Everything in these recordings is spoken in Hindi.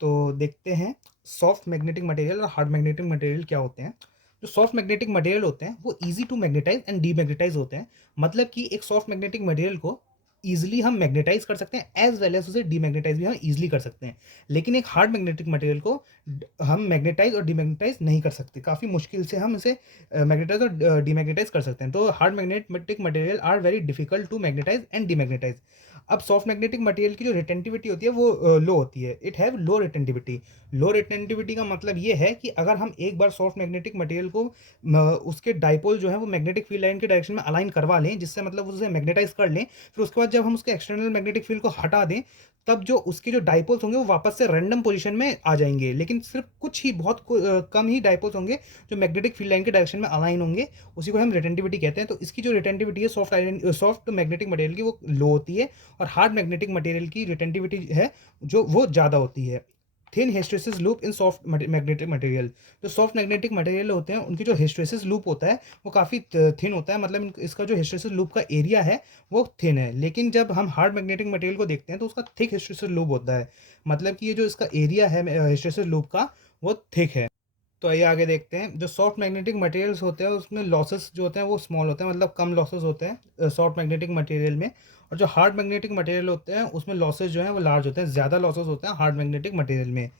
तो देखते हैं सॉफ्ट मैग्नेटिक मटेरियल और हार्ड मैग्नेटिक मटेरियल क्या होते हैं। जो सॉफ्ट मैग्नेटिक मटेरियल होते हैं वो easy to magnetise and demagnetise होते हैं। मतलब कि एक सॉफ्ट मैग्नेटिक मटेरियल को ईजिली हम मैग्नेटाइज कर सकते हैं एज वेल एज उसे डीमैग्नेटाइज भी हम ईजिली कर सकते हैं। लेकिन एक हार्ड मैग्नेटिक मटेरियल को हम मैग्नेटाइज और डीमैग्नेटाइज नहीं कर सकते। काफ़ी मुश्किल से हम इसे मैग्नेटाइज और डीमैग्नेटाइज कर सकते हैं। तो hard magnetic material are very difficult to magnetise and demagnetise. अब सॉफ्ट मैग्नेटिक मटेरियल की जो रिटेंटिविटी होती है वो लो होती है। It have low retentivity. Low retentivity का मतलब ये है कि अगर हम एक बार सॉफ्ट मैग्नेटिक मटेरियल को उसके डाइपोल जो है वो मैग्नेटिक फील्ड लाइन के डायरेक्शन में अलाइन करवा लें, जिससे मतलब उसे मैग्नेटाइज कर लें, फिर उसके बाद जब हम उसके एक्सटर्नल मैग्नेटिक फील्ड को हटा दें, तब जो उसके जो डाइपोल्स होंगे वो वापस से रैंडम पोजीशन में आ जाएंगे। लेकिन सिर्फ कुछ ही कम ही डाइपोल्स होंगे जो मैग्नेटिक फील्ड लाइन के डायरेक्शन में अलाइन होंगे। उसी को हम रिटेंटिविटी कहते हैं। तो इसकी जो रिटेंटिविटी है सॉफ्ट मैग्नेटिक मटेरियल की वो लो होती है, और हार्ड मैग्नेटिक मटेरियल की रिटेंटिविटी है जो वो ज़्यादा होती है। Thin hysteresis loop in soft magnetic material. जो सॉफ्ट मैग्नेटिक मटेरियल होते हैं उनकी जो हिस्टैरिसीस लूप होता है वो काफ़ी थिन होता है। मतलब इसका जो हिस्टैरिसीस लूप का एरिया है वो थिन है। लेकिन जब हम हार्ड मैग्नेटिक मटेरियल को देखते हैं तो उसका थिक हिस्टैरिसीस लूप होता है। मतलब कि ये जो इसका एरिया है हिस्टैरिसीस लूप का वो थिक है। तो आइए आगे देखते हैं। जो सॉफ्ट मैग्नेटिक मटेरियल्स होते हैं उसमें लॉसेस जो होते हैं वो स्मॉल होते हैं, मतलब कम लॉसेस होते हैं सॉफ्ट मैग्नेटिक मटेरियल में। और जो हार्ड मैग्नेटिक मटेरियल होते हैं उसमें लॉसेस जो हैं वो लार्ज होते हैं, ज़्यादा लॉसेस होते हैं हार्ड मैग्नेटिक मटेरियल में।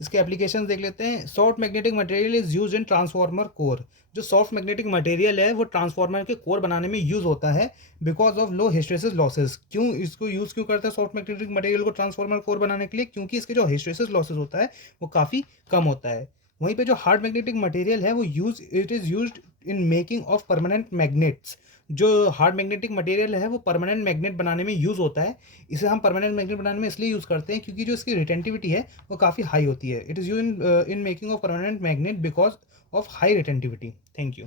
इसके एप्लीकेशन देख लेते हैं। Soft magnetic material is use in transformer core. जो सॉफ्ट मैग्नेटिक मटेरियल है वो ट्रांसफार्मर के कोर बनाने में यूज होता है because of low hysteresis losses. क्यों इसको यूज क्यों करता है सॉफ्ट मैग्नेटिक मटेरियल को ट्रांसफार्मर कोर बनाने के लिए? क्योंकि इसके जो हिस्टैरिसीस लॉसेस होता है वो काफ़ी कम होता है। वहीं पे जो हार्ड मैग्नेटिक मटेरियल है वो it is used in making of permanent magnets. जो हार्ड मैग्नेटिक मटेरियल है वो परमानेंट मैग्नेट बनाने में यूज़ होता है। इसे हम परमानेंट मैग्नेट बनाने में इसलिए यूज़ करते हैं क्योंकि जो इसकी रिटेंटिविटी है वो काफ़ी हाई होती है। It is use in making of permanent magnet because of high retentivity. Thank you.